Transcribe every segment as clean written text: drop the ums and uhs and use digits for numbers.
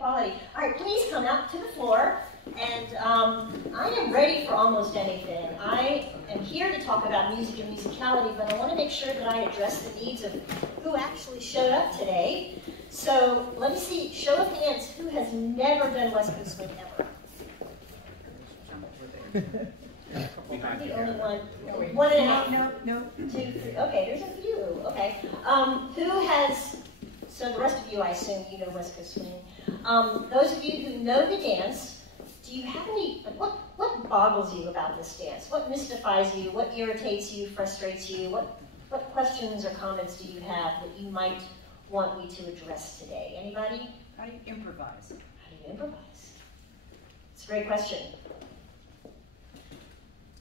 equality. All right, please come out to the floor. And I am ready for almost anything. I am here to talk about music and musicality, but I want to make sure that I address the needs of who actually showed up today. So let me see, show of hands, who has never done West Coast Swing ever? I'm the only one. One and a half. No. 2, 3. Okay, there's a few. Okay. Who has, so the rest of you, I assume, you know West Coast Swing. Those of you who know the dance, do you have any, what boggles you about this dance? What mystifies you? What irritates you, frustrates you? What questions or comments do you have that you might want me to address today? Anybody? How do you improvise? How do you improvise? It's a great question.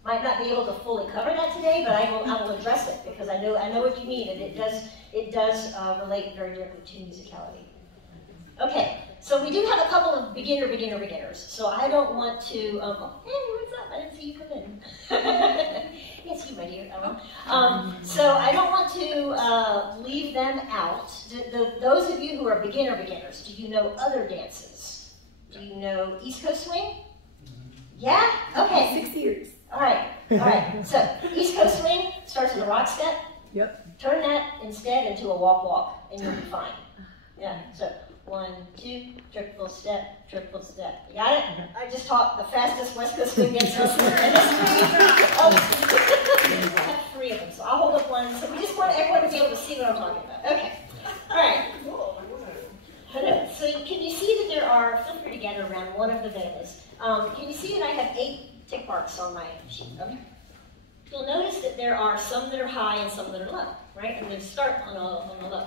Might not be able to fully cover that today, but I will address it because I know what you mean, and it does relate very directly to musicality. Okay, so we do have a couple of beginners. So I don't want to. Hey, what's up? I didn't see you come in. Yes, you my dear. So I don't want to leave them out. Those of you who are beginners, do you know other dances? Do you know East Coast Swing? Yeah. Okay. 6 years. All right. So East Coast Swing starts with a rock step. Yep. Turn that instead into a walk, and you'll be fine. Yeah. So 1, 2, triple step. You got it? I just taught the fastest West Coast Swing dancer in history. I have 3 of them, so I'll hold up one. So we just want everyone to be able to see what I'm talking about. Okay. All right. So can you see that there are? Feel free to gather around one of the vannas. Can you see that I have 8 tick marks on my sheet? Okay. You'll notice that there are some that are high and some that are low, right? And they start on a low.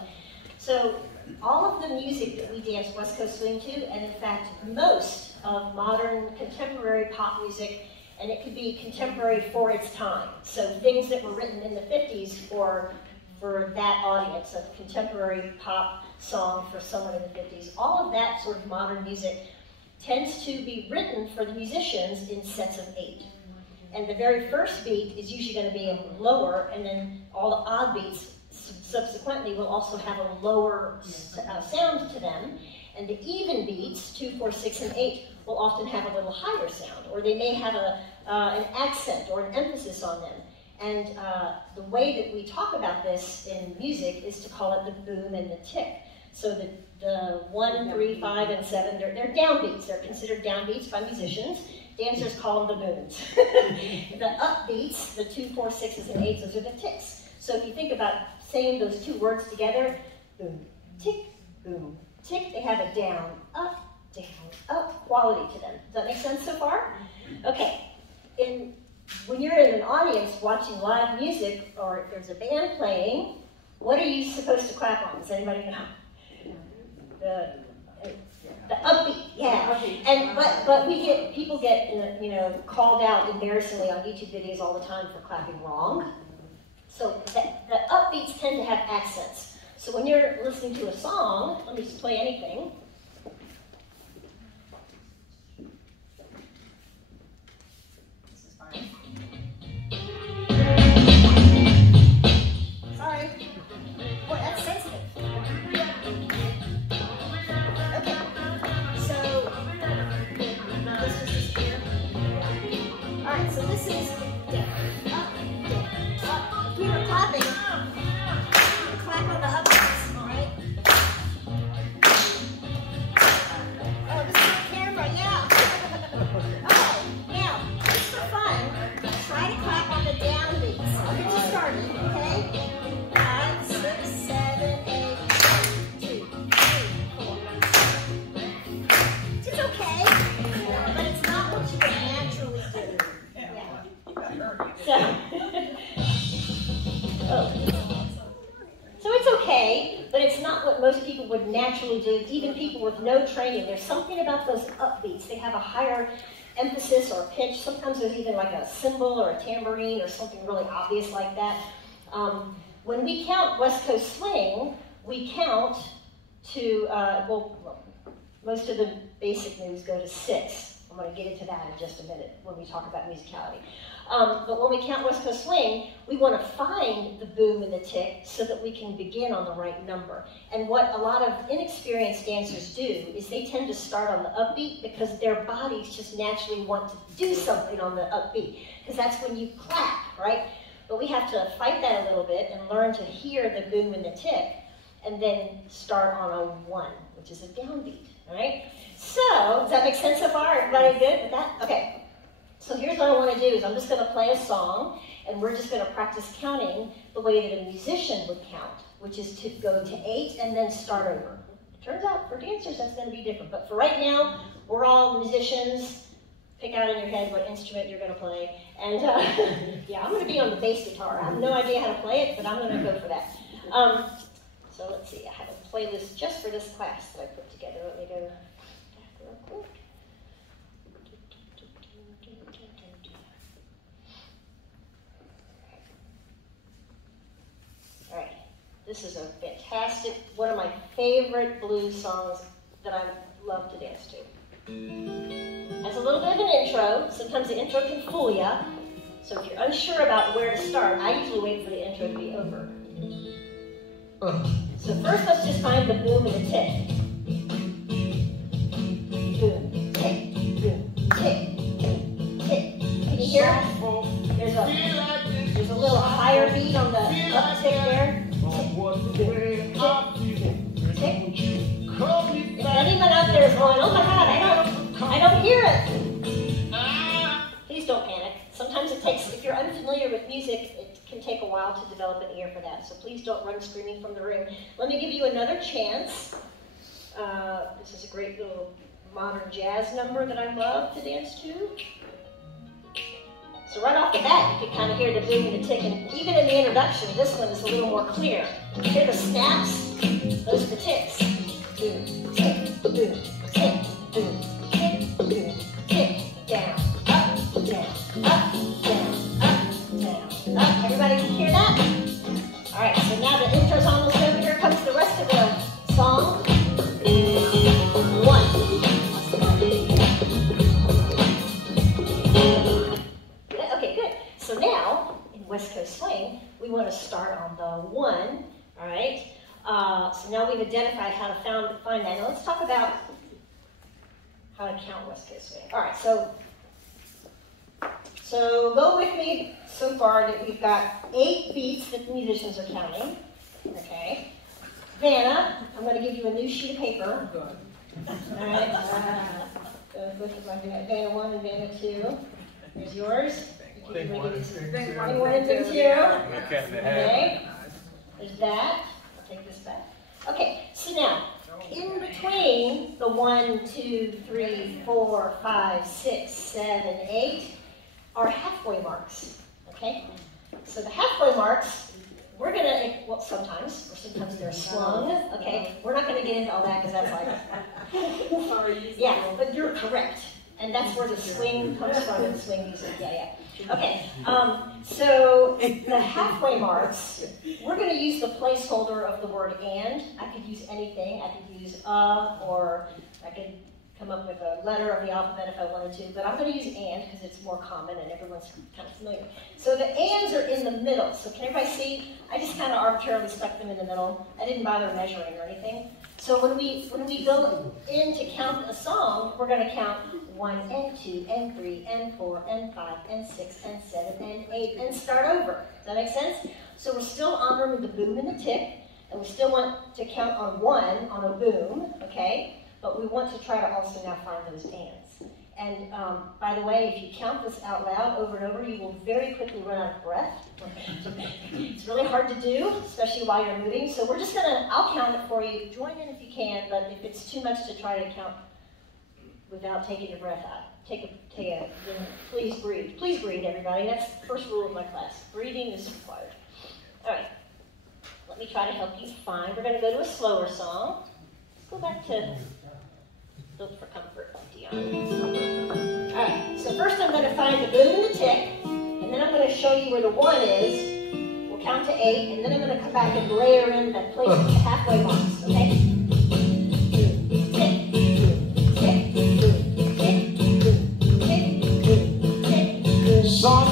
So all of the music that we dance West Coast Swing to, and in fact most of modern contemporary pop music, and it could be contemporary for its time. So things that were written in the 50s for that audience, a contemporary pop song for someone in the 50s, all of that sort of modern music tends to be written for the musicians in sets of 8. And the very first beat is usually going to be lower, and then all the odd beats subsequently will also have a lower sound to them. And the even beats, 2, 4, 6, and 8, will often have a little higher sound, or they may have an accent or an emphasis on them. And the way that we talk about this in music is to call it the boom and the tick. So the 1, 3, 5, and 7, they're downbeats. They're considered downbeats by musicians. Dancers call them the booms. The upbeats, the 2, 4, 6s, and 8s, those are the ticks. So if you think about saying those 2 words together, boom, tick, they have a down, up quality to them. Does that make sense so far? Okay. When you're in an audience watching live music, or if there's a band playing, what are you supposed to clap on? Does anybody know? The upbeat, yeah. And but people get called out embarrassingly on YouTube videos all the time for clapping wrong. So the upbeats tend to have accents. So when you're listening to a song, let me just play anything. This is fine. Sorry. Boy, that's sensitive. Okay. So this is here. All right. So this is down, up, up. If you were clapping, clap on the upbeats. All right. Oh, this is the camera. Yeah. Okay. Now, just for fun, try to clap on the downbeats. I'll get you started. Okay. 5, 6, 7, 8, 2, 3, 4. It's okay, but it's not what you would naturally do. Yeah. So it's okay, but it's not what most people would naturally do, even people with no training. There's something about those upbeats. They have a higher emphasis or pitch. Sometimes there's even like a cymbal or a tambourine or something really obvious like that. When we count West Coast Swing, we count to, most of the basic moves go to 6. I'm going to get into that in just a minute when we talk about musicality. But when we count West Coast Swing, we want to find the boom and the tick so that we can begin on the right number. And what a lot of inexperienced dancers do is they tend to start on the upbeat because their bodies just naturally want to do something on the upbeat, because that's when you clap, right? But we have to fight that a little bit and learn to hear the boom and the tick, and then start on a 1, which is a downbeat, all right? So, does that make sense so far? Everybody good with that? Okay. So here's what I want to do is I'm just going to play a song, and we're just going to practice counting the way that a musician would count, which is to go to 8 and then start over. It turns out for dancers that's going to be different, but for right now, we're all musicians. Pick out in your head what instrument you're going to play. And yeah, I'm going to be on the bass guitar. I have no idea how to play it, but I'm going to go for that. So let's see, I have a playlist just for this class that I put together. Let me go back real quick. All right, this is a fantastic, one of my favorite blues songs that I love to dance to. Has a little bit of an intro. Sometimes the intro can fool you. So if you're unsure about where to start, I usually wait for the intro to be over. So first, let's just find the boom and the tick. Boom, tick, boom, tick, boom, tick. Can you hear it? There's a little higher beat on the uptick there. Tick, boom, tick, boom, tick. If anyone out there is going, oh my God, I don't hear it. Please don't panic. Sometimes it takes, if you're unfamiliar with music, it can take a while to develop an ear for that. So please don't run screaming from the room. Let me give you another chance. This is a great little modern jazz number that I love to dance to. So right off the bat, you can kind of hear the boom and the tick. And even in the introduction, this one is a little more clear. You hear the snaps? Those are the ticks. Boom, tick, boom, tick, boom, tick, boom, tick, down, up, down, up, down, up, down, up. Everybody can hear that? All right, so now the intro's almost over. Here comes the rest of the song. 1. Okay, good. So now, in West Coast Swing, we want to start on the 1, all right? So now we've identified how to find that. Now let's talk about how to count West Coast Swing. All right, so go with me so far that we've got 8 beats that the musicians are counting. Okay. Vanna, I'm going to give you a new sheet of paper. All right. Vanna 1 and Vanna 2. Here's yours. Thing 1 and thing 2. Okay. There's that. Take this back. Okay, so now, in between the 1, 2, 3, 4, 5, 6, 7, 8 are halfway marks, okay? So the halfway marks, we're gonna, well, sometimes they're slung, okay? We're not gonna get into all that because that's like, yeah, but you're correct. And that's where the swing comes from in swing music, yeah. Okay, so the halfway marks, we're going to use the placeholder of the word and. I could use anything. I could use or I could come up with a letter of the alphabet if I wanted to, but I'm going to use and because it's more common and everyone's kind of familiar. So the ands are in the middle. So can everybody see? I just kind of arbitrarily stuck them in the middle. I didn't bother measuring or anything. So when we go in to count a song, we're going to count 1 and 2 and 3 and 4 and 5 and 6 and 7 and 8 and start over. Does that make sense? So we're still honoring the boom and the tick, and we still want to count on 1 on a boom, okay? But we want to try to also now find those ands. And by the way, if you count this out loud over and over, you will very quickly run out of breath. It's really hard to do, especially while you're moving. So we're just gonna, I'll count it for you. Join in if you can, but if it's too much to try to count without taking your breath out, please breathe. Please breathe, everybody. That's the first rule of my class. Breathing is required. All right, let me try to help you find. We're gonna go to a slower song. Let's go back to Look for Comfort by Dion. All right, so first I'm gonna find the boom and the tick, and then I'm gonna show you where the 1 is. We'll count to 8, and then I'm gonna come back and layer in that place of the halfway marks, okay? Song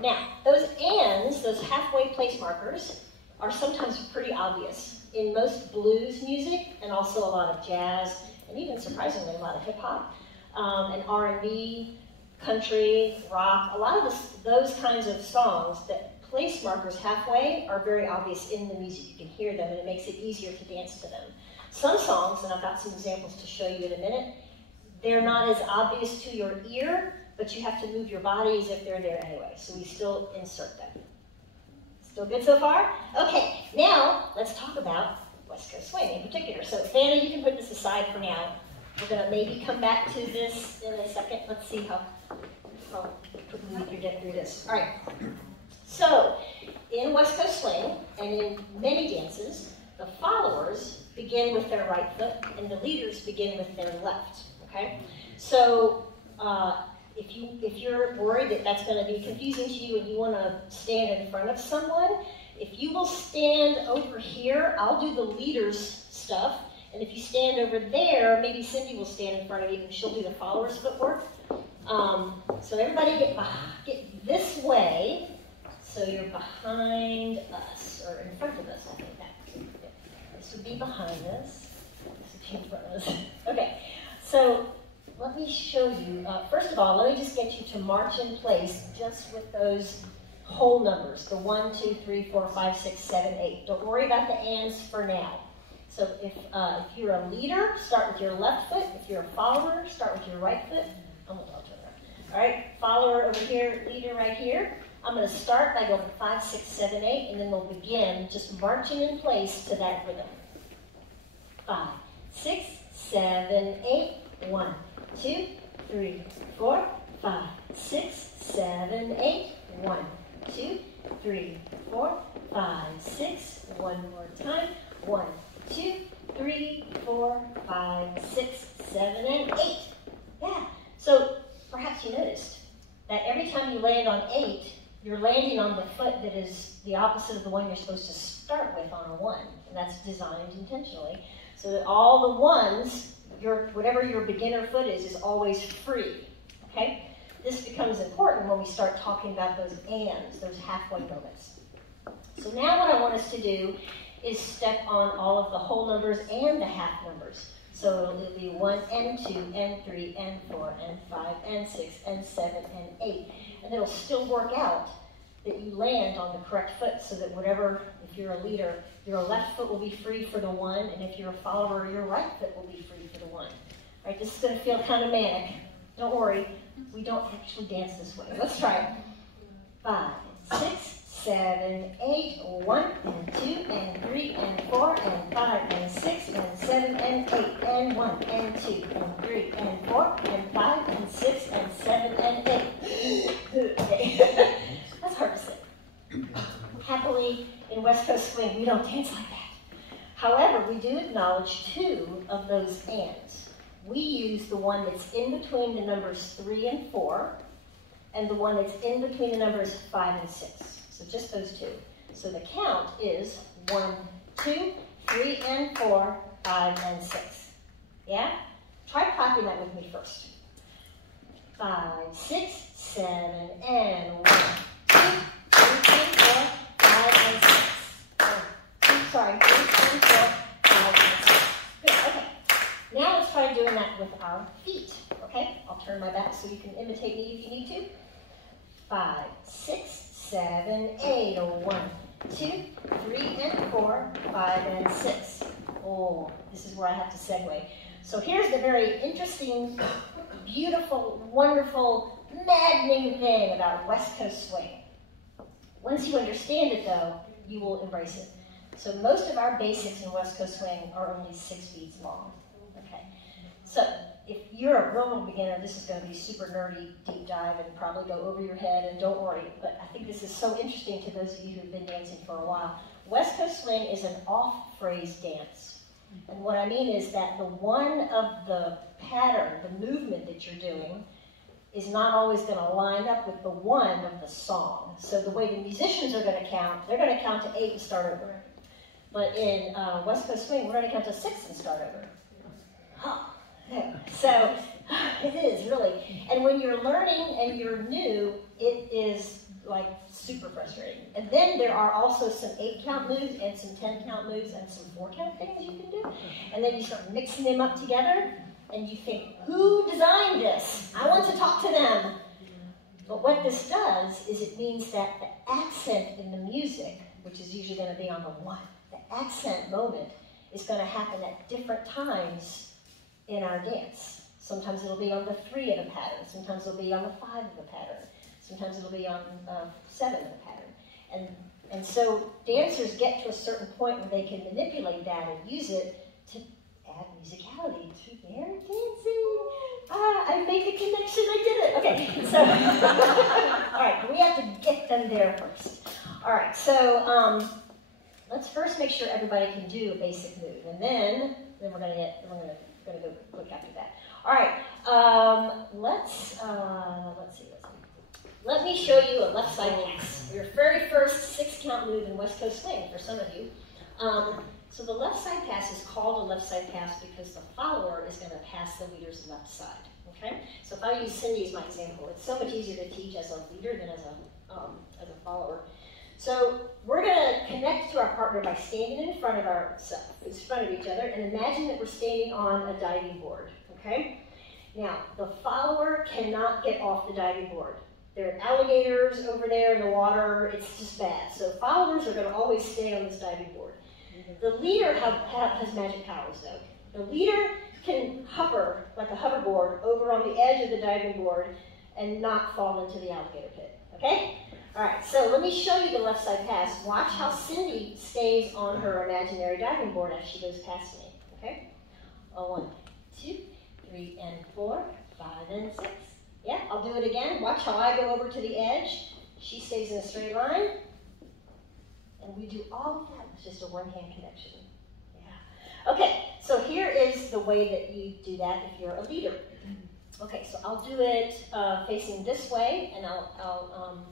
Now, those ands, those halfway place markers, are sometimes pretty obvious in most blues music, and also a lot of jazz, and even surprisingly a lot of hip hop, and R&B, country, rock. A lot of those kinds of songs that place markers halfway are very obvious in the music. You can hear them, and it makes it easier to dance to them. Some songs, and I've got some examples to show you in a minute, they're not as obvious to your ear, but you have to move your body as if they're there anyway. So we still insert them. Still good so far? Okay, now let's talk about West Coast swing in particular. So Vanna, you can put this aside for now. We're going to maybe come back to this in a second. Let's see how quickly we can get through this. All right. So in West Coast swing and in many dances, the followers begin with their right foot and the leaders begin with their left. Okay. So if you're worried that that's going to be confusing to you and you want to stand in front of someone, if you will stand over here, I'll do the leader's stuff. And if you stand over there, maybe Cindy will stand in front of you and she'll do the follower's footwork. So everybody get this way, so you're behind us, or in front of us, I think this would be behind us. This would be in front of us. Okay, so let me show you. First of all, let me just get you to march in place just with those whole numbers, the 1, 2, 3, 4, 5, 6, 7, 8. Don't worry about the ands for now. So if you're a leader, start with your left foot. If you're a follower, start with your right foot. I'll turn around. All right, follower over here, leader right here. I'm going to start by going 5, 6, 7, 8, and then we'll begin just marching in place to that rhythm. 5, 6, 7, 8. 1, 2, 3, 4, 5, 6, 7, 8. 1, 2, 3, 4, 5, 6. One more time. 1, 2, 3, 4, 5, 6, 7, and 8. Yeah. So perhaps you noticed that every time you land on 8, you're landing on the foot that is the opposite of the one you're supposed to start with on a 1. And that's designed intentionally so that all the ones, whatever your beginner foot is always free. Okay? This becomes important when we start talking about those ands, those halfway moments. So now what I want us to do is step on all of the whole numbers and the half numbers. So it'll be 1 and 2 and 3 and 4 and 5 and 6 and 7 and 8. And it'll still work out that you land on the correct foot so that whatever, if you're a leader, your left foot will be free for the 1, and if you're a follower, your right foot will be free for the 1. All right, this is going to feel kind of manic. Don't worry, we don't actually dance this way. Let's try it. 5, 6, 7, 8, 1 and 2 and 3 and 4 and 5 and 6 and 7 and 8 and 1 and 2 and 3 and 4 and 5 and 6 and 7 and 8. Okay. That's hard to say. Happily, in West Coast swing, we don't dance like that. However, we do acknowledge 2 of those ands. We use the one that's in between the numbers 3 and 4 and the one that's in between the numbers 5 and 6. So just those 2. So the count is 1, 2, 3, and 4, 5, and 6. Yeah? Try clapping that with me first. 5, 6, 7, and 1, 2, 3, 4, 5, and 6. Sorry, 3, 4, 5, and 6. Good, okay. Now let's try doing that with our feet. Okay? I'll turn my back so you can imitate me if you need to. 5, 6, 7, 8, 1, 2, 3, and 4, 5, and 6. Oh, this is where I have to segue. So here's the very interesting, beautiful, wonderful, maddening thing about West Coast swing. Once you understand it, though, you will embrace it. So most of our basics in West Coast swing are only 6 beats long. Okay. So if you're a real beginner, this is going to be super nerdy, deep dive, and probably go over your head, and don't worry, but I think this is so interesting to those of you who've been dancing for a while. West Coast swing is an off-phrase dance. And what I mean is that the one of the pattern, the movement that you're doing, is not always going to line up with the one of the song. So the way the musicians are going to count, they're going to count to 8 and start over. But in West Coast swing, we're going to count to 6 and start over. Huh. So it is really. And when you're learning and you're new, it is like super frustrating. And then there are also some 8-count moves and some 10-count moves and some 4-count things you can do. And then you start mixing them up together and you think, who designed this? I want to talk to them. But what this does is it means that the accent in the music, which is usually going to be on the 1, the accent moment is going to happen at different times in our dance. Sometimes it'll be on the 3 of the pattern. Sometimes it'll be on the 5 of the pattern. Sometimes it'll be on 7 of the pattern. And so dancers get to a certain point where they can manipulate that and use it to add musicality to their dancing. I made the connection, I did it. Okay, so, all right, we have to get them there first. All right, so let's first make sure everybody can do a basic move, and then we're gonna go quick after that. All right, let's see. Let me show you a left side pass. Your very first 6-count move in West Coast swing for some of you. So the left side pass is called a left side pass because the follower is going to pass the leader's left side. Okay. So if I use Cindy as my example, it's so much easier to teach as a leader than as a follower. So we're going to connect to our partner by standing in front of each other, and imagine that we're standing on a diving board. Okay. Now the follower cannot get off the diving board. There are alligators over there in the water. It's just bad. So followers are going to always stay on this diving board. The leader has magic powers, though. The leader can hover like a hoverboard over on the edge of the diving board and not fall into the alligator pit. Okay? All right, so let me show you the left side pass. Watch how Cindy stays on her imaginary diving board as she goes past me. Okay? 1, 2, 3, and 4, 5, and 6. Yeah, I'll do it again. Watch how I go over to the edge. She stays in a straight line. And we do all of that with just a one-hand connection. Yeah. Okay, so here is the way that you do that if you're a leader. Okay, so I'll do it facing this way, and I'll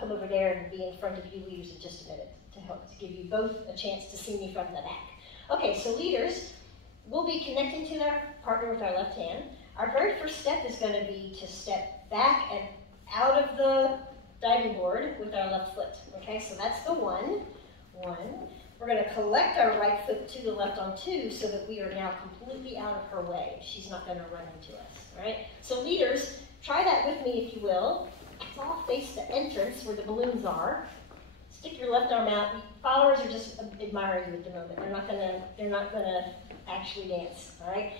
come over there and be in front of you leaders in just a minute to give you both a chance to see me from the back. Okay, so leaders, we'll be connecting to our partner with our left hand. Our very first step is going to be to step back and out of the diving board with our left foot. Okay, so that's the 1. We're going to collect our right foot to the left on 2 so that we are now completely out of her way. She's not going to run into us. All right, so leaders, try that with me if you will. Let's all face the entrance where the balloons are. Stick your left arm out. Followers are just admiring you at the moment. They're not gonna actually dance. All right,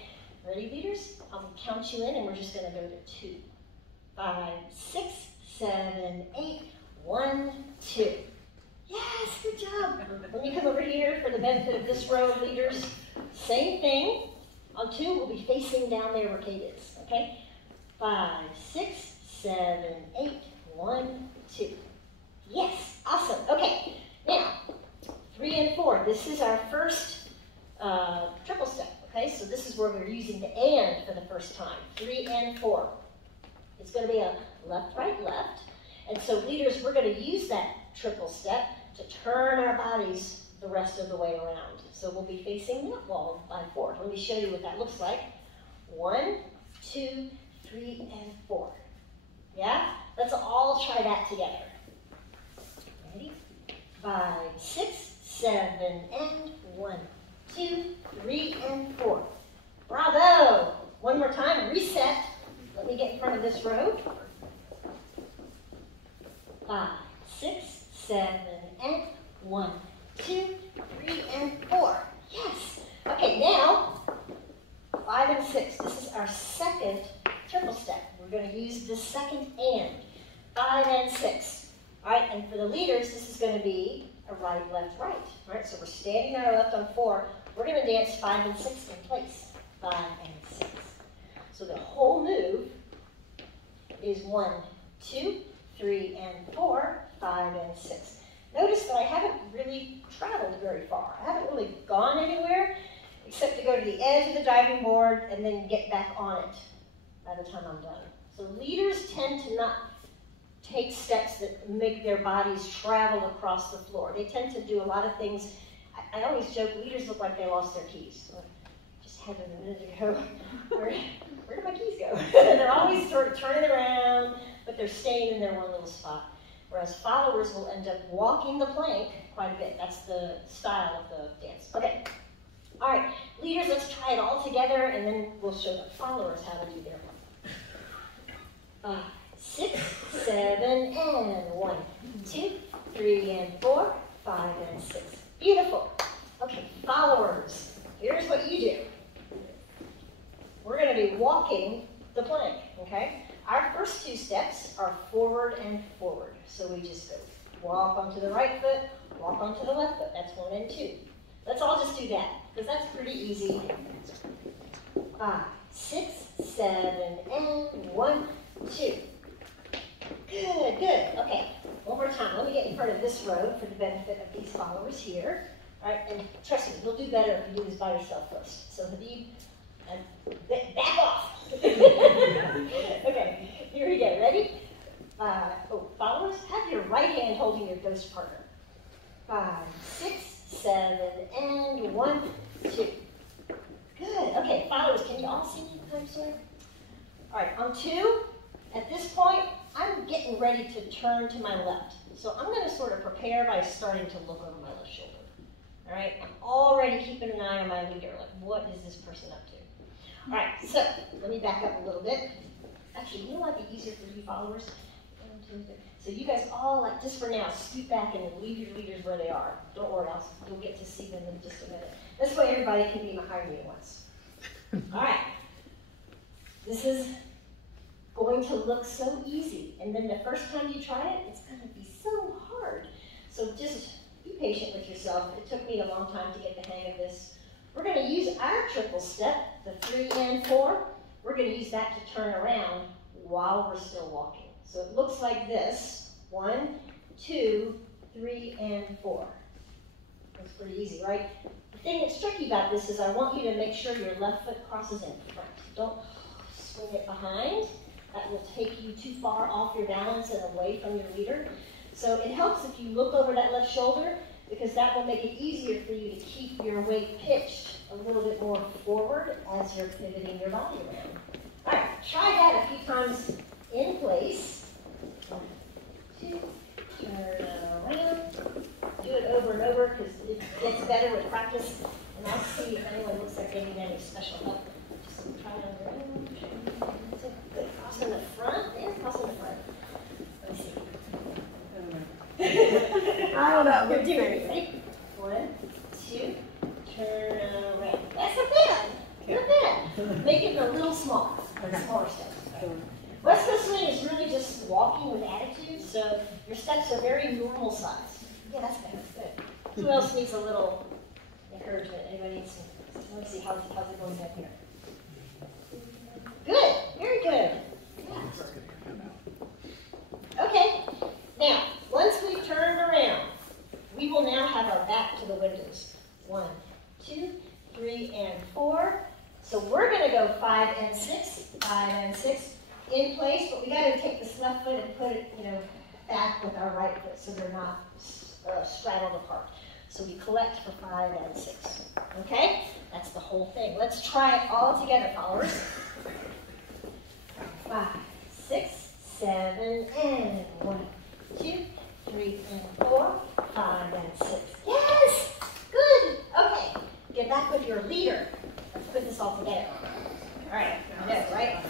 ready, leaders? I'll count you in, and we're just gonna go to 2, 5, 6, 7, 8, 1, 2. Yes, good job. Let me come over here for the benefit of this row of leaders. Same thing. On 2, we'll be facing down there where Kate is. Okay. 5, 6, 7, 8, 1, 2. Yes, awesome. Okay, now 3 and 4. This is our first triple step. Okay, so this is where we're using the and for the first time. 3 and 4. It's going to be a left, right, left. And so leaders, we're going to use that triple step to turn our bodies the rest of the way around. So we'll be facing that wall by 4. Let me show you what that looks like. 1, 2, 3, and 4. Yeah? Let's all try that together. Ready? 5, 6, 7, and 1, 2, 3, and 4. Bravo! One more time. Reset. Let me get in front of this row. 5, 6, 7, and 1, 2, 3, and 4. Yes. Okay, now 5 and 6. This is our second triple step. We're going to use the second and. 5 and 6. All right, and for the leaders, this is going to be a right, left, right. All right, so we're standing on our left on 4. We're going to dance 5 and 6 in place. 5 and 6. So the whole move is 1, 2, 3, and 4, 5 and 6. Notice that I haven't really traveled very far. I haven't really gone anywhere except to go to the edge of the diving board and then get back on it by the time I'm done. So leaders tend to not take steps that make their bodies travel across the floor. They tend to do a lot of things. I always joke, leaders look like they lost their keys. Just had them a minute ago. Where did my keys go? They're always sort of turning around, but they're staying in their one little spot. whereas followers will end up walking the plank quite a bit. That's the style of the dance. Okay. All right, leaders, let's try it all together, and then we'll show the followers how to do their one. 6, 7, and 1, 2, 3, and 4, 5, and 6. Beautiful. Okay, followers, here's what you do. We're going to be walking the plank, okay? Our first 2 steps are forward and forward. So we just go walk onto the right foot, walk onto the left foot. That's 1 and 2. Let's all just do that, because that's pretty easy. 5, 6, 7, and 1, 2. Good, good. Okay, one more time. Let me get in front of this road for the benefit of these followers here. All right, and trust me, you'll do better if you do this by yourself first. So Habib, back off. Okay, here we go. Ready? Followers, have your right hand holding your ghost partner. 5, 6, 7, and 1, 2. Good. Okay, followers, can you all see me? All right, on 2, at this point, I'm getting ready to turn to my left. So I'm going to sort of prepare by starting to look over my left shoulder. All right, I'm already keeping an eye on my leader. Like, what is this person up to? All right, so let me back up a little bit. Actually, you know what would be easier for you followers? 1, 2, 3. So you guys all, like, just for now, scoot back and leave your leaders where they are. Don't worry, you'll get to see them in just a minute. This way everybody can be behind me at once. All right. This is going to look so easy. And then the first time you try it, it's going to be so hard. So just be patient with yourself. It took me a long time to get the hang of this. We're going to use our triple step, the 3 and 4. We're going to use that to turn around while we're still walking. So it looks like this. 1, 2, 3, and 4. That's pretty easy, right? The thing that's tricky about this is I want you to make sure your left foot crosses in front. Don't swing it behind. That will take you too far off your balance and away from your leader. So it helps if you look over that left shoulder, because that will make it easier for you to keep your weight pitched a little bit more forward as you're pivoting your body around. All right, try that a few times in place. 1, 2, turn around. Do it over and over, because it gets better with practice. And I'll see if anyone looks like they need any special help. Just try it on your own. Good. Cross in the front. And cross in the front. Let me see. I don't know. You're doing it. Ready? 1, 2, turn around. That's not bad. Not bad. Make it a little smaller. Smaller steps. Okay. West Coast swing is really just walking with attitude, so your steps are very normal size. Yeah, that's better. Good. Who else needs a little encouragement? Anybody needs some? Let me see how's it going down here. Good. Very good. Yeah. Okay. Now, once we've turned around, we will now have our back to the windows. 1, 2, 3, and 4. So we're going to go 5 and 6, 5 and 6 in place, but we got to take this left foot and put it, back with our right foot so they're not straddled apart. So we collect for 5 and 6. Okay? That's the whole thing. Let's try it all together, followers. 5, 6, 7, and 1, 2, 3, and 4, 5, and 6. Yes! Good! Okay. Get back with your leader. Let's put this all together. All right. I know, right?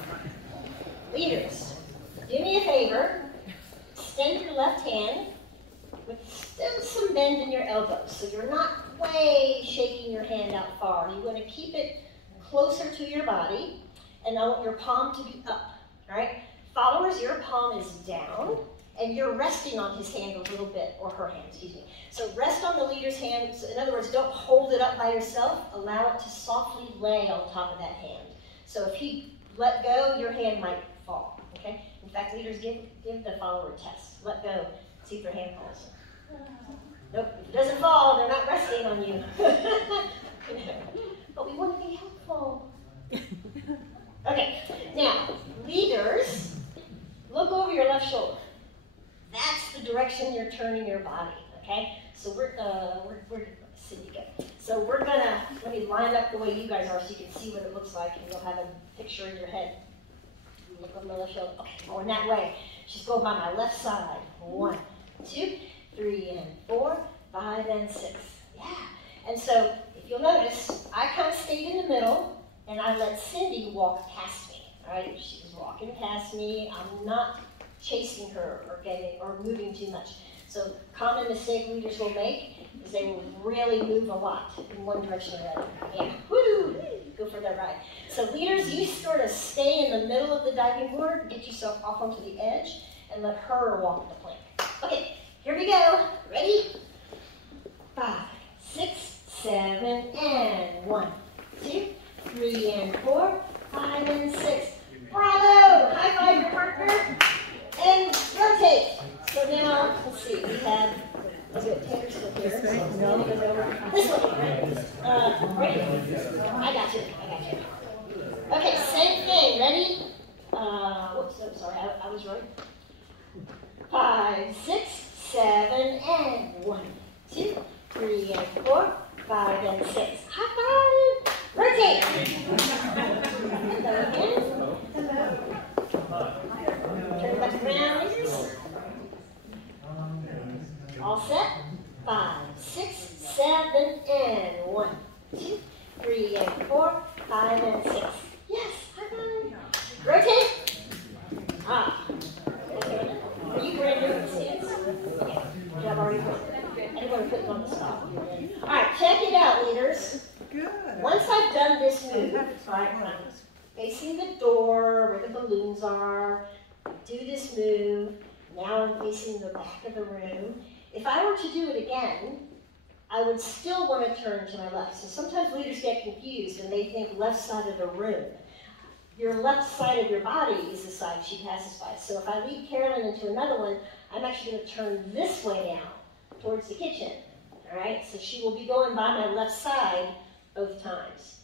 Leaders, do me a favor. Extend your left hand with still some bend in your elbows. So you're not way shaking your hand out far. You want to keep it closer to your body. And I want your palm to be up. All right? Followers, your palm is down. And you're resting on his hand a little bit, or her hand, excuse me. So rest on the leader's hand. So in other words, don't hold it up by yourself. Allow it to softly lay on top of that hand. So if he let go, your hand might fall, okay? In fact, leaders, give the follower a test. Let go. See if their hand falls. Nope, if it doesn't fall, they're not resting on you. But we want to be helpful. Okay, now, leaders, look over your left shoulder. That's the direction you're turning your body, okay? So So we're gonna, let me line up the way you guys are so you can see what it looks like, and you'll have a picture in your head. Look on the left shoulder. Okay, going that way. Just go by my left side. 1, 2, 3, and 4, 5, and 6. Yeah. And so, if you'll notice, I kind of stayed in the middle, and I let Cindy walk past me. All right, she was walking past me. I'm not chasing her or moving too much. So, common mistake leaders will make is they will really move a lot in one direction or the other. Yeah, woo, go for that ride. So, leaders, you sort of stay in the middle of the diving board, get yourself off onto the edge, and let her walk the plank. Okay, here we go. Ready? 5, 6, 7, and 1, 2, 3, and 4, 5, and 6. Bravo! High five your partner. And rotate. So now, let's see, we have, is it Tanner's still here? No. This one, right? Ready? I got you. Okay, same thing. Ready? Whoops, I'm sorry, I was right. 5, 6, 7, and 1, 2, 3, and 4, 5, and 6. High five! Rotate! Hello again. Turn back around, leaders. All set? 5, 6, 7, and 1, 2, 3, and 4, 5, and 6. Yes, high five. Rotate. Okay. Are you brand new in stance? Okay. I've already put it. I didn't want to put it on the spot. All right, check it out, leaders. Good. Once I've done this move, right, I'm facing the door where the balloons are, do this move. Now I'm facing the back of the room. If I were to do it again, I would still want to turn to my left. So sometimes leaders get confused and they think left side of the room. Your left side of your body is the side she passes by. So if I lead Carolyn into another one, I'm actually going to turn this way down towards the kitchen. All right, so she will be going by my left side both times.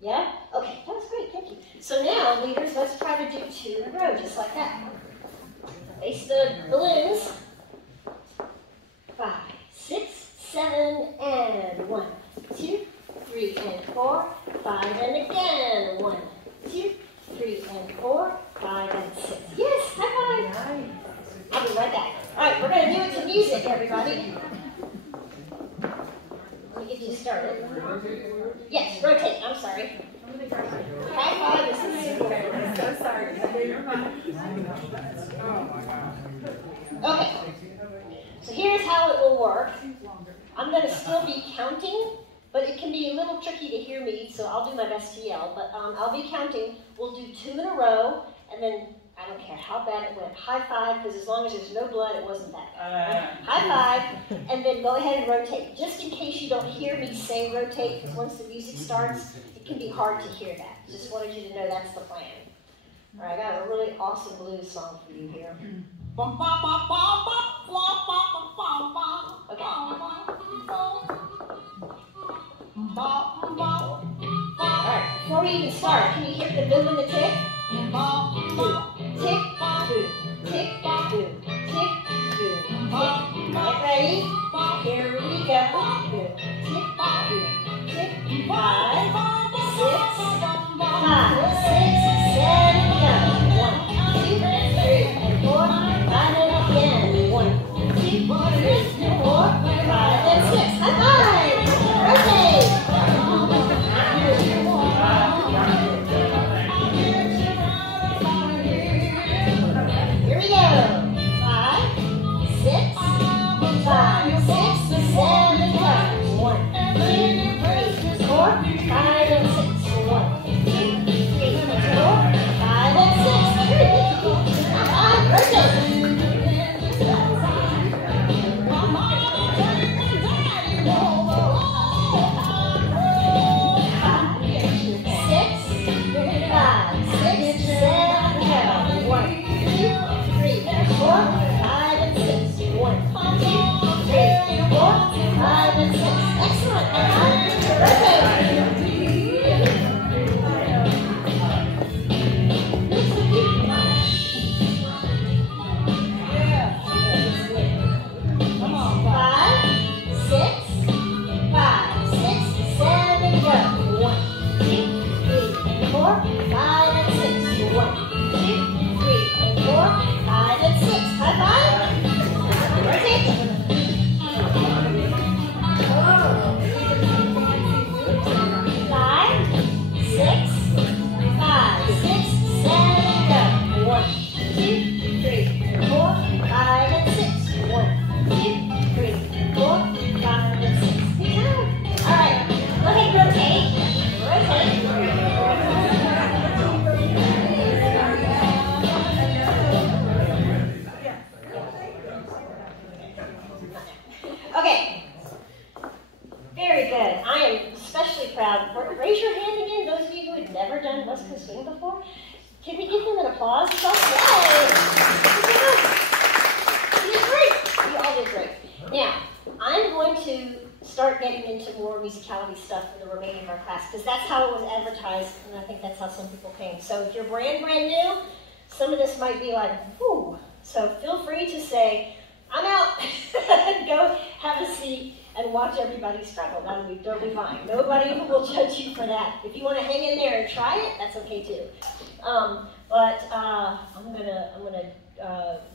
Yeah? Okay, that was great, thank you. So now, leaders, let's try to do 2 in a row, just like that. Face the balloons. 5, 6, 7, and 1, 2, 3, and 4, 5, and again. 1, 2, 3, and 4, 5, and 6. Yes, high five. I'll be right back. All right, we're going to do it to music, everybody. Let me get you started. Yes, rotate. I'm sorry. High five. I'm so sorry. Okay. So here's how it will work. I'm going to still be counting, but it can be a little tricky to hear me, so I'll do my best to yell. But I'll be counting. We'll do 2 in a row, and then I don't care how bad it went. High five, because as long as there's no blood, it wasn't that bad. High five, and then go ahead and rotate. Just in case you don't hear me say rotate, because once the music starts, it can be hard to hear that. Just wanted you to know that's the plan. All right, I got a really awesome blues song for you here. Okay. All right, before we even start, can you hear the boom and the tick? Boom. Tick, boom, tick, boom, tick, boom, tick. Get ready? Here we go. Boom, tick, boom, tick. 5, 6, 7, go. 1, 2, 3, and 4, 5, and again. 1, 2, 3, 4, 5, and 6. High five! Rotate! Here we go. 5, 6, 5, Now, I'm going to start getting into more musicality stuff in the remaining of our class, because that's how it was advertised, and I think that's how some people came. So if you're brand new, some of this might be like, whoo. So feel free to say, I'm out. Go have a seat and watch everybody struggle. That'll be totally fine. Nobody will judge you for that. If you want to hang in there and try it, that's okay too. I'm gonna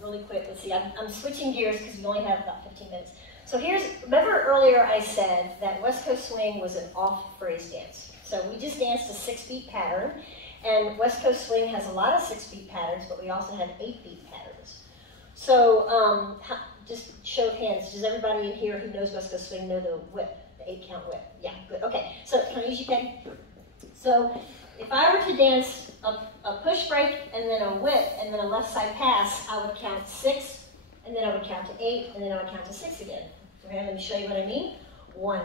really quick. Let's see. I'm switching gears because we only have about 15 minutes. So remember earlier I said that West Coast Swing was an off-phrase dance. So we just danced a 6-beat pattern, and West Coast Swing has a lot of 6-beat patterns, but we also have 8-beat patterns. So just show of hands, does everybody in here who knows West Coast Swing know the whip, the 8-count whip? Yeah, good. Okay, so can I use your pen? So if I were to dance a push break and then a whip and then a left side pass, I would count 6, and then I would count to 8, and then I would count to 6 again. Okay, let me show you what I mean. 1,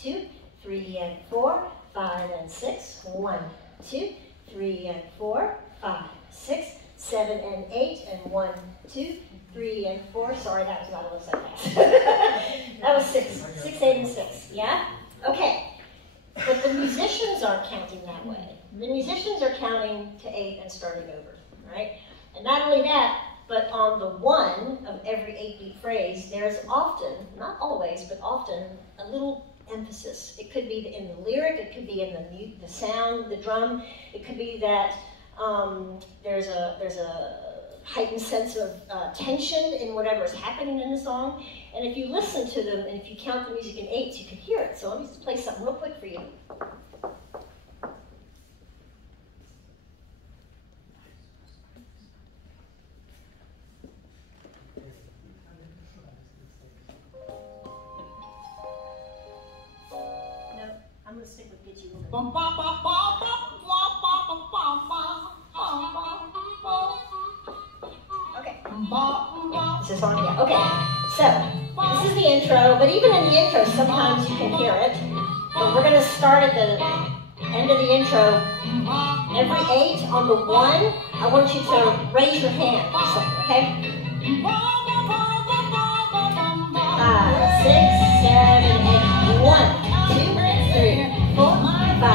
2, 3, and 4, 5, and 6. 1, 2, 3, and 4, 5, 6, 7, and 8, and 1, 2, 3, and 4. Sorry, that was not a left side pass. That was 6, 6, 8, and 6. Yeah? Okay. But the musicians aren't counting that way. The musicians are counting to 8 and starting over, right? And not only that, but on the 1 of every 8-beat phrase, there's often, not always, but often, a little emphasis. It could be in the lyric, it could be in the sound, the drum. It could be that there's a heightened sense of tension in whatever is happening in the song. And if you listen to them, and if you count the music in 8s, you can hear it. So let me just play something real quick for you. I'm going to stick with Get You Moving. Okay. Is this on? Yeah. Okay. So, this is the intro, but even in the intro, sometimes you can hear it. But we're going to start at the end of the intro. Every 8 on the 1, I want you to raise your hand or something, okay? 5, 6, 7, 8. 1. 2, 3, 4, 5,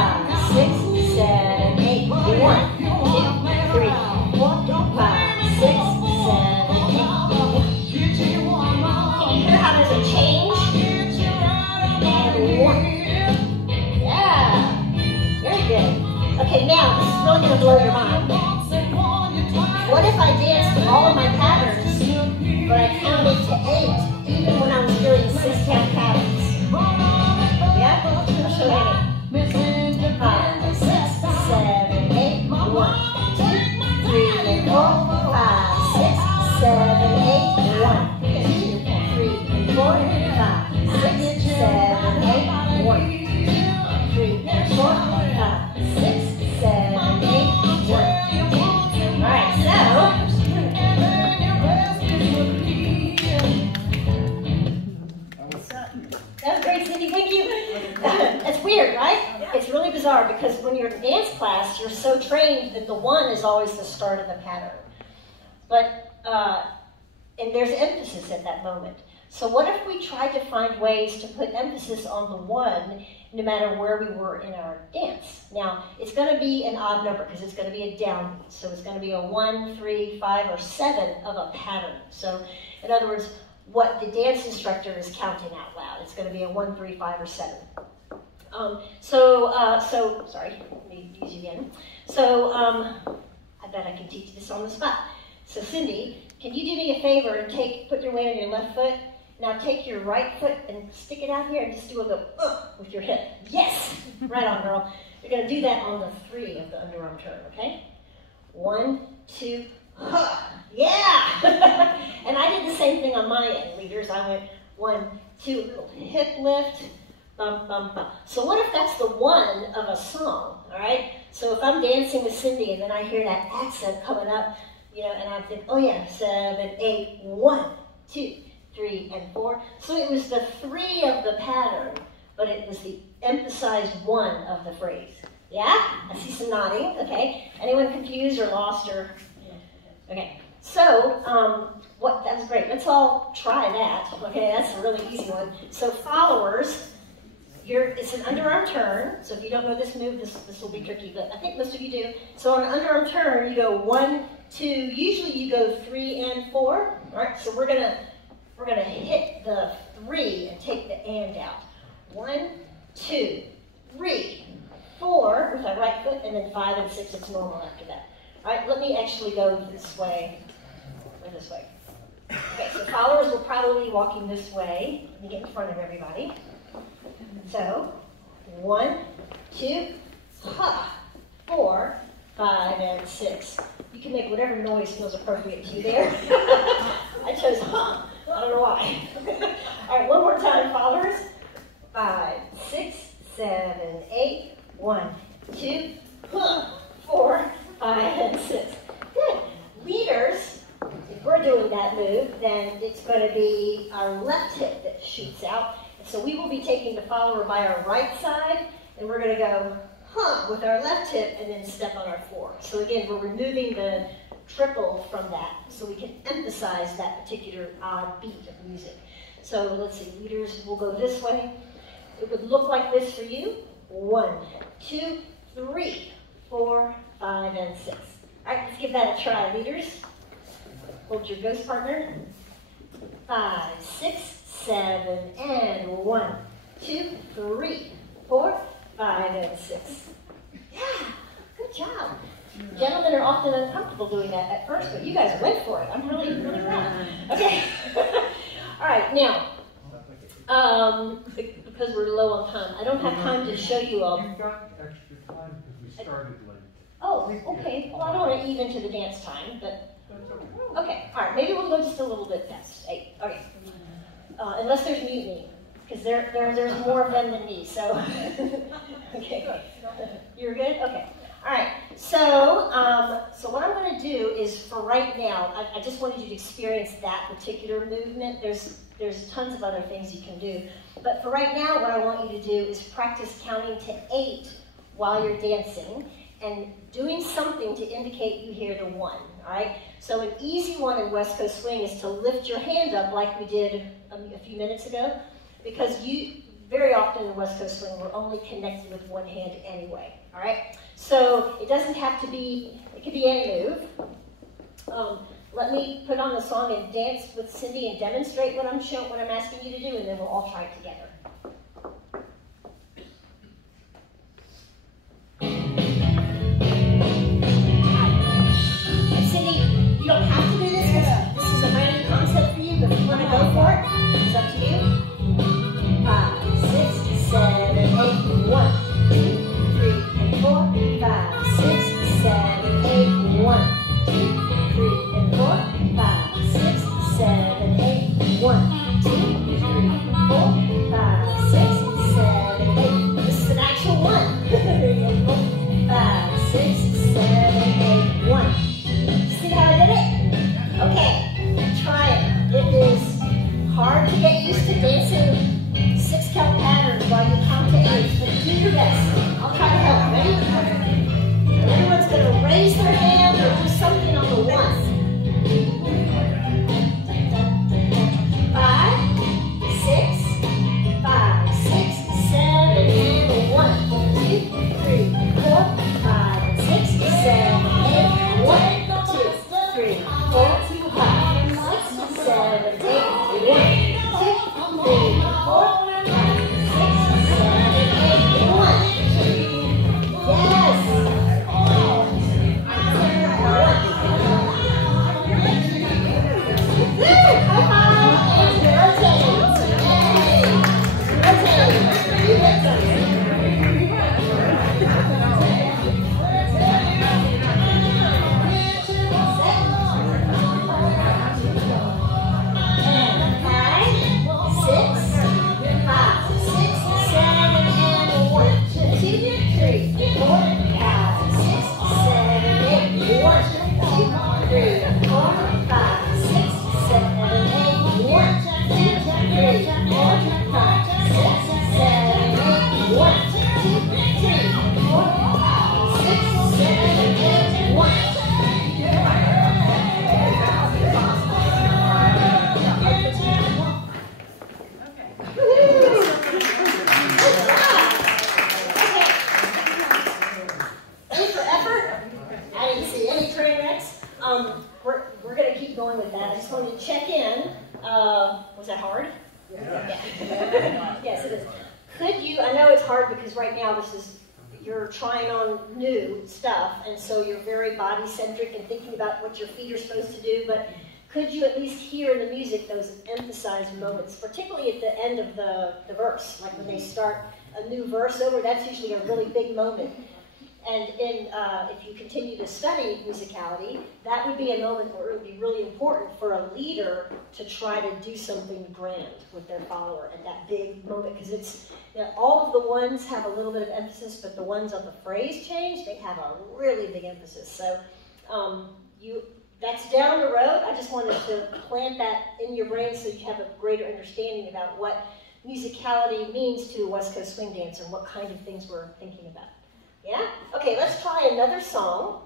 6, 7, 8. 1, 2, 3, 4, 5, 6, 7, 8. Can you hear how there's a change? And 1. Yeah. Very good. Okay, now this is really going to blow your mind. What if I danced all of my patterns, but I counted to 8, even when I was doing 6-count patterns? Yeah? I'll show you again. 5, 6, 7, 8. 1, 2, 3, and 4. 5, 6, 7, 8. 1, 2, 3, and 4. 5, 6, 7, 8. 1, 2, 3, and 4. 5, 6, 7, 8. 1. Alright, so that was great, Cindy. Thank you. That's weird, right? Yeah. It's really bizarre because when you're in dance class, you're so trained that the 1 is always the start of the pattern. But, and there's emphasis at that moment. So what if we tried to find ways to put emphasis on the 1 no matter where we were in our dance? Now, it's going to be an odd number because it's going to be a downbeat. So it's going to be a 1, 3, 5, or 7 of a pattern. So, in other words, what the dance instructor is counting out loud. It's going to be a 1, 3, 5, or 7. Sorry, let me use you again. So, I bet I can teach this on the spot. So, Cindy, can you do me a favor and put your weight on your left foot? Now take your right foot and stick it out here and just do a little with your hip. Yes! Right on, girl. You're going to do that on the 3 of the underarm turn, okay? 1, 2, yeah! And I did the same thing on my end, leaders. I went 1, 2, little hip lift, bump, bump, bump. So what if that's the 1 of a song, all right? So if I'm dancing with Cindy and then I hear that accent coming up, you know, and I think, oh yeah, 7, 8, 1, 2, 3, and 4. So it was the 3 of the pattern, but it was the emphasized 1 of the phrase. Yeah? I see some nodding, okay. Anyone confused or lost or? Okay. So, that was great. Let's all try that. Okay, that's a really easy one. So followers, it's an underarm turn. So if you don't know this move, this will be tricky, but I think most of you do. So on an underarm turn, you go 1, 2. Usually you go 3 and 4. All right. So we're gonna hit the 3 and take the and out. 1, 2, 3, 4 with our right foot, and then 5 and 6. It's normal after that. All right. Let me actually go this way or this way. Okay. So followers will probably be walking this way. Let me get in front of everybody. So, 1, 2, 4, 5, and 6. You can make whatever noise feels appropriate to you there. I chose I don't know why. All right, one more time, followers. 5, 6, 7, 8. 1, 2, 4, 5, and 6. Good. Leaders, if we're doing that move, then it's going to be our left hip that shoots out. So we will be taking the follower by our right side, and we're going to go with our left hip and then step on our 4. So again, we're removing the triple from that so we can emphasize that particular odd beat of music. So let's see, leaders will go this way. It would look like this for you. 1, 2, 3, 4, 5, and 6. All right, let's give that a try, leaders. Hold your ghost partner. 5, 6, 7, and 1, 2, 3, 4, 5, and 6. Yeah, good job. Gentlemen are often uncomfortable doing that at first, but you guys went for it. I'm really, really proud. Okay. All right, now, because we're low on time, I don't have time to show you all. You got extra time because we started late. Oh, okay. Well, I don't want to eat into the dance time, but okay. All right, maybe we'll go just a little bit past 8. Okay. Unless there's mutiny, because there's more of them than me, so, okay. You're good? Okay. All right, so what I'm going to do is, for right now, I just wanted you to experience that particular movement. There's tons of other things you can do, but for right now, what I want you to do is practice counting to 8 while you're dancing, and doing something to indicate you hear the 1, all right? So an easy one in West Coast Swing is to lift your hand up like we did a few minutes ago, because you, very often in West Coast Swing, we're only connected with one hand anyway, all right? So it doesn't have to be, it could be any move. Let me put on the song and dance with Cindy and demonstrate what I'm asking you to do, and then we'll all try it together. You don't have to do this because this is a brand new concept for you, but if you want to go for it, it's up to you. 5, 6, 7, 8, 1, 2, 3, and 4, 5, 6, 7, 8, 1, 2, 3, and 4, 5, 6, 7, 8, 1, 2, 3, 4, 5, 6, 7, 8. This is an actual one. 5, 6, 7, 8, 1. See how I did it? Okay, try it. It is hard to get used to dancing 6-count patterns while you count to 8, but do your best. I'll try to help. Ready? And everyone's going to raise their hand or do something on the 1. 5, 6, 5, 6, 7, and 1, 2, 3, 4, 5, 6, 7, 8, 1. 3, 4, 5, 6, 7, 8, 1, 2, 3, 4, 5, 6, 7, 8, 1. Yes! High five and rotate. to check in. Was that hard? Yeah. Yes, it is. Could you, I know it's hard because right now you're trying on new stuff, and so you're very body-centric and thinking about what your feet are supposed to do, but could you at least hear in the music those emphasized moments, particularly at the end of the verse, like when they start a new verse over, that's usually a really big moment. And if you continue to study musicality, that would be a moment where it would be really important for a leader to try to do something grand with their follower at that big moment, because it's, all of the ones have a little bit of emphasis, but the ones on the phrase change, they have a really big emphasis. So that's down the road. I just wanted to plant that in your brain so you have a greater understanding about what musicality means to a West Coast swing dancer and what kind of things we're thinking about. Yeah? Okay, let's try another song.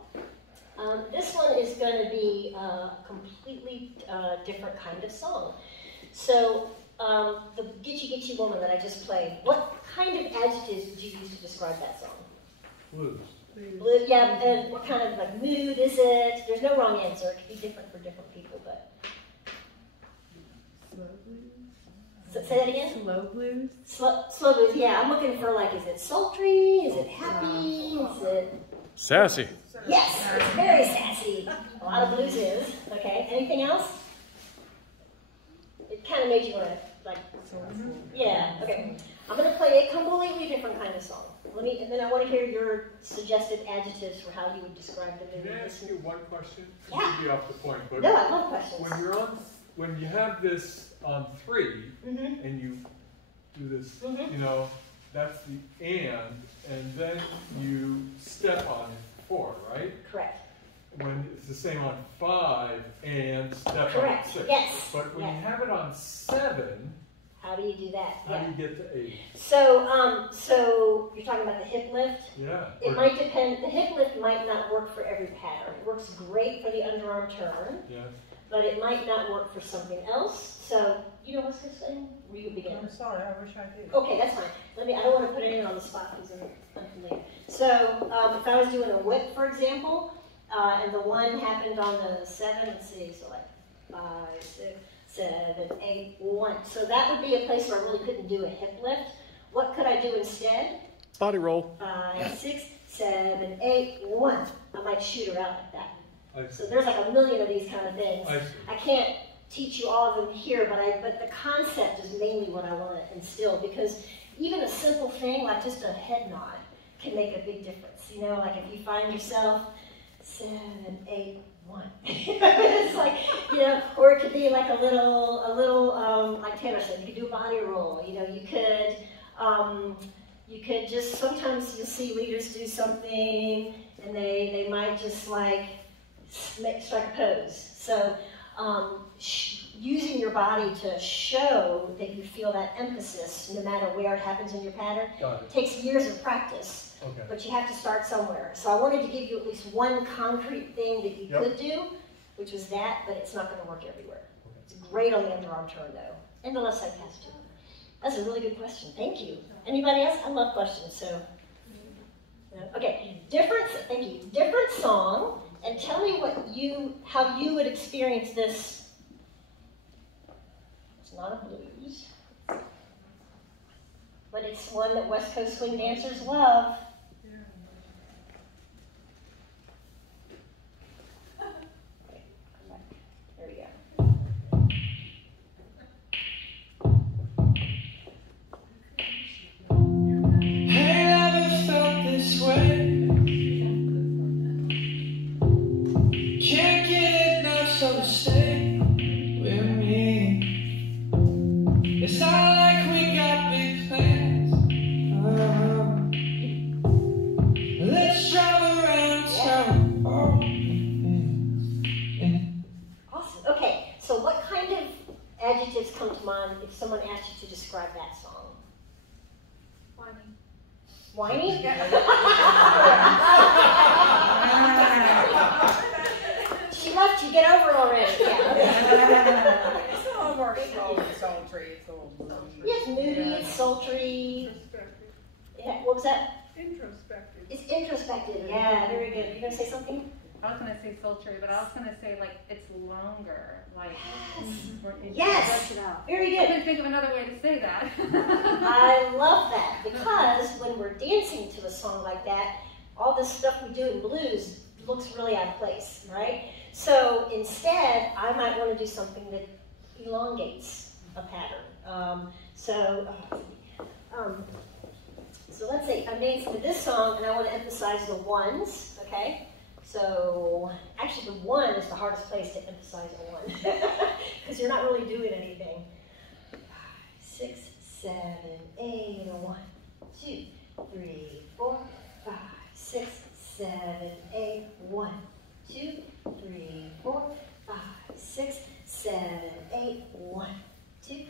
This one is going to be a completely different kind of song. So, the Gitchy Gitchy Woman that I just played, what kind of adjectives would you use to describe that song? Blues. Blues, yeah, and what kind of like mood is it? There's no wrong answer. It could be different for different people, but... Slow blues? Say that again? Slow blues? Slow blues, yeah. I'm looking for like, is it sultry? Is it happy? Is it... Sassy. Yes, it's very sassy. A lot of blues is. Okay, anything else? It kind of made you want to, like... Yeah, okay. I'm going to play a completely different kind of song. And then I want to hear your suggested adjectives for how you would describe the movie. Can I ask you one question? Yeah. To be off the point, but No, I love questions. when you have this on 3, and you do this, that's the and then you step on 4, right? Correct. When it's the same on 5 and step Correct. on 6. Yes. But when you have it on 7, how do you do that? how do you get to 8? So you're talking about the hip lift? Yeah. It might depend. The hip lift might not work for every pattern. It works great for the underarm turn, but it might not work for something else. So, you know what's this thing? Where you begin? I'm sorry, I wish I did. Okay, that's fine. I don't want to put anyone on the spot who's unfamiliar. So, if I was doing a whip, for example, and the one happened on the 7, let's see, so like 5, 6, 7, 8, 1. So that would be a place where I really couldn't do a hip lift. What could I do instead? Body roll. 5, 6, 7, 8, 1. I might shoot her out like that. So see. there's like a million of these kind of things. I see. I can't teach you all of them here, but the concept is mainly what I want to instill, because even a simple thing like just a head nod can make a big difference. Like if you find yourself 7, 8, 1. It's like, or it could be like a little, like Taylor said, you could do a body roll. You could just, sometimes you'll see leaders do something and they might just like strike a pose. So using your body to show that you feel that emphasis, no matter where it happens in your pattern, takes years of practice. Okay. But you have to start somewhere. So I wanted to give you at least one concrete thing that you could do, which was that, but it's not going to work everywhere. It's great on the underarm turn, though. And the left side pass, too. That's a really good question. Thank you. Anybody else? I love questions, so. Okay, thank you. Different song, and tell me how you would experience this. It's not a blues, but it's one that West Coast swing dancers love. There we go. Hey, I never felt this way. Can't get enough, so stay with me. It's not like we got big plans. Let's drive around town. Awesome. Okay, so what kind of adjectives come to mind if someone asked you to describe that song? Whiny? She left you. Get over it already. Yeah. It's a little more slow and sultry. It's a little sultry. It's moody, it's sultry. Yeah, what was that? Introspective. It's introspective. Yeah, very good. You going to say something? I was gonna say sultry, but I was gonna say like it's longer, like Yes, very I good. couldn't think of another way to say that. I love that because when we're dancing to a song like that, all this stuff we do in blues looks really out of place, right? So instead, I might want to do something that elongates a pattern. So let's say I'm dancing to this song and I want to emphasize the ones, okay? So actually the one is the hardest place to emphasize a one because you're not really doing anything. 5, 6, 7, 8, 1, 2, 3, 4, 5, 6, 7, 8, 1, 2, 3, 4, 5, 6, 7, 8, 1, 2,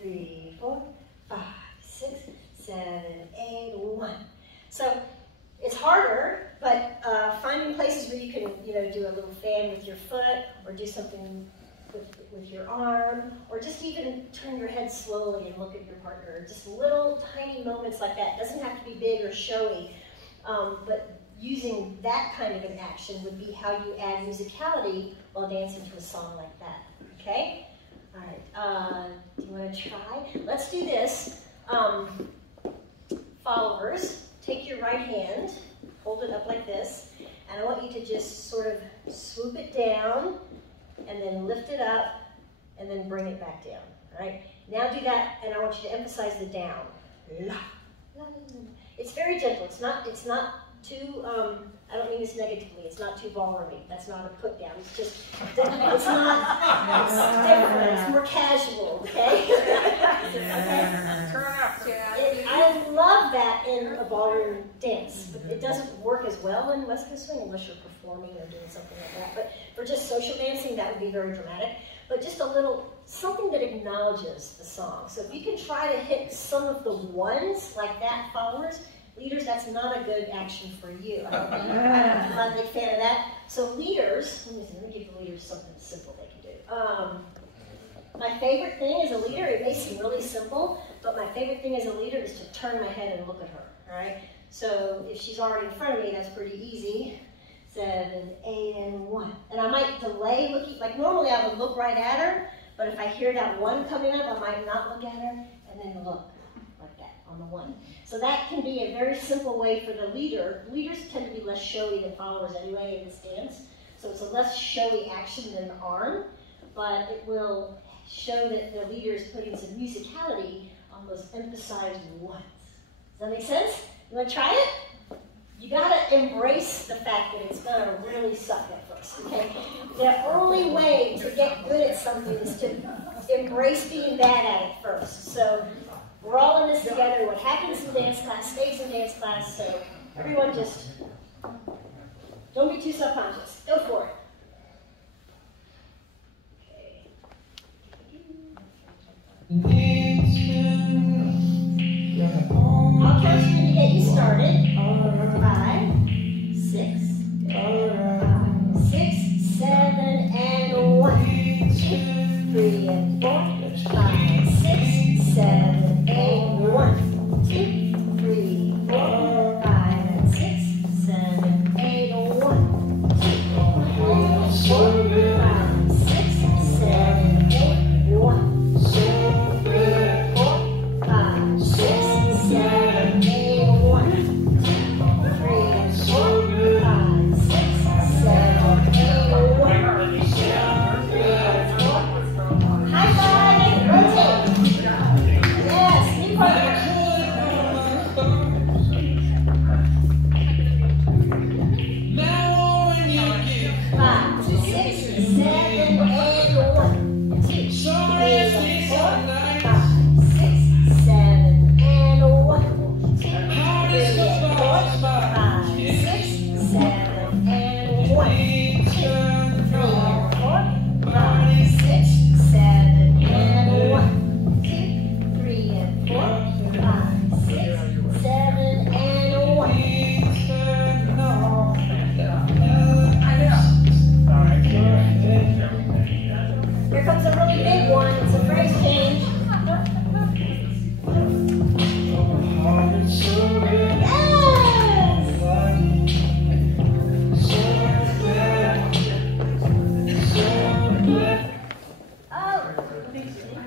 3, 4, 5, 6, 7, 8, 1. So it's harder, but finding places where you can, do a little fan with your foot, or do something with your arm, or just even turn your head slowly and look at your partner. Just little tiny moments like that. It doesn't have to be big or showy, but using that kind of an action would be how you add musicality while dancing to a song like that. Okay? All right. Do you want to try? Let's do this. Followers, take your right hand, hold it up like this, and I want you to just sort of swoop it down, and then lift it up, and then bring it back down. All right? Now do that, and I want you to emphasize the down. La, la, la, la. It's very gentle. It's not too, I don't mean this negatively, it's not too ballroomy. That's not a put down. It's just, it's not, it's different. It's more casual, okay? Okay? Turn up, I love that in a ballroom dance, but it doesn't work as well in West Coast swing unless you're performing or doing something like that. But for just social dancing, that would be very dramatic. But just a little, something that acknowledges the song. So if you can try to hit some of the ones like that, followers, leaders, that's not a good action for you. I'm not a big fan of that. So leaders, let me give the leaders something simple they can do. My favorite thing as a leader, it may seem really simple, but my favorite thing as a leader is to turn my head and look at her, all right? So if she's already in front of me, that's pretty easy. 7, 8, and 1. And I might delay looking, like normally I would look right at her, but if I hear that 1 coming up, I might not look at her, and then look like that on the 1. So that can be a very simple way for the leader. Leaders tend to be less showy than followers anyway in this dance. So it's a less showy action than the arm, but it will show that the leader is putting some musicality on those emphasized ones. Does that make sense? You want to try it? You got to embrace the fact that it's going to really suck at first, okay? The only way to get good at something is to embrace being bad at it first. So we're all in this together. What happens in dance class stays in dance class, so everyone just don't be too self-conscious. Go for it. I'll count you to get you started. 5, 6, 5, 6, 7, and 1, 2, 3, and 4, 5, 6, 7, 8, 1, 2, 3, 4, 5, 6, 7, 8, 1, 2, 3, 4, 5, 6, 7, 8, 1.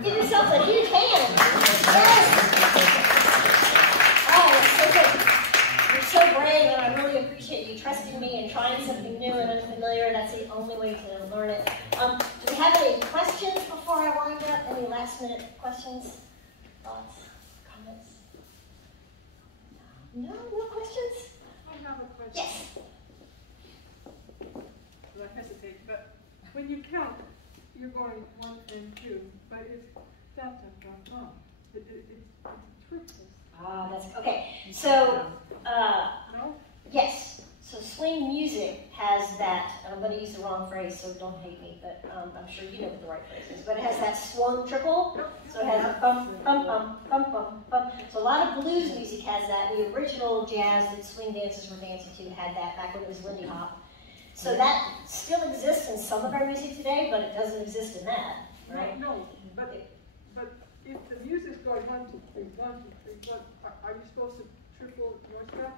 Give yourself a huge hand. Yes. Oh, that's so good. You're so brave, and I really appreciate you trusting me and trying something new and unfamiliar. That's the only way to learn it. Do we have any questions before I wind up? Any last-minute questions, thoughts, comments? No? No questions? I have a question. Yes. I hesitate, but when you count, you're going 1 and 2, but it's da da da da. It's triples. Ah, that's okay. So, No? yes. So swing music has that. I'm going to use the wrong phrase, so don't hate me. But I'm sure you know what the right phrase is. But it has that swung triple. So it has a bump, bump, bump, bump, bump, bump. So a lot of blues music has that. The original jazz that swing dancers were dancing to had that back when it was Lindy Hop. So that still exists in some of our music today, but it doesn't exist in that, right? No, but if the music's going 1, 2, 3, 1, 2, 3, 1, are you supposed to triple your steps?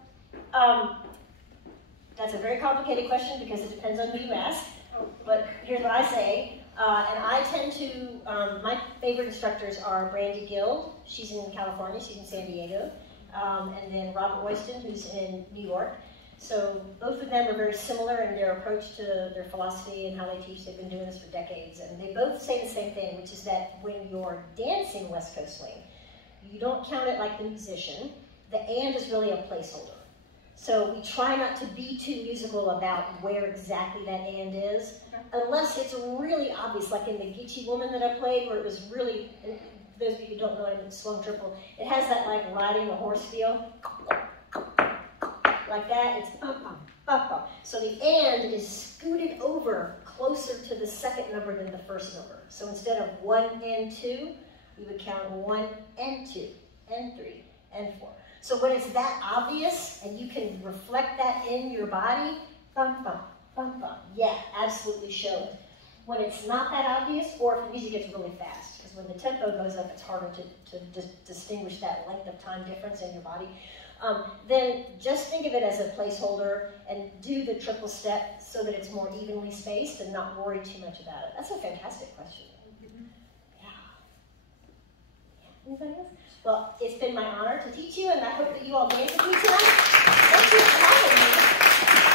That's a very complicated question because it depends on who you ask. Oh. But here's what I say, and I tend to, my favorite instructors are Brandy Guild, she's in California, she's in San Diego, and then Robert Royston, who's in New York. So both of them are very similar in their approach to their philosophy and how they teach. They've been doing this for decades, and they both say the same thing, which is that when you're dancing West Coast swing, you don't count it like the musician. The and is really a placeholder. So we try not to be too musical about where exactly that and is, unless it's really obvious, like in the Geechee Woman that I played, where it was really, and those of you who don't know it, it's swung triple. It has that like riding a horse feel. Like that, it's bum, bum, bum, bum. So the and is scooted over closer to the second number than the first number. So instead of 1 and 2, we would count 1 and 2, and 3, and 4. So when it's that obvious, and you can reflect that in your body, bum, bum, bum, bum. Yeah, absolutely show it. When it's not that obvious, or if the music gets really fast, because when the tempo goes up, it's harder to distinguish that length of time difference in your body. Then just think of it as a placeholder and do the triple step so that it's more evenly spaced and not worry too much about it. That's a fantastic question. Yeah. Anybody else? Well, it's been my honor to teach you, and I hope that you all dance with me tonight. Thank you for having me.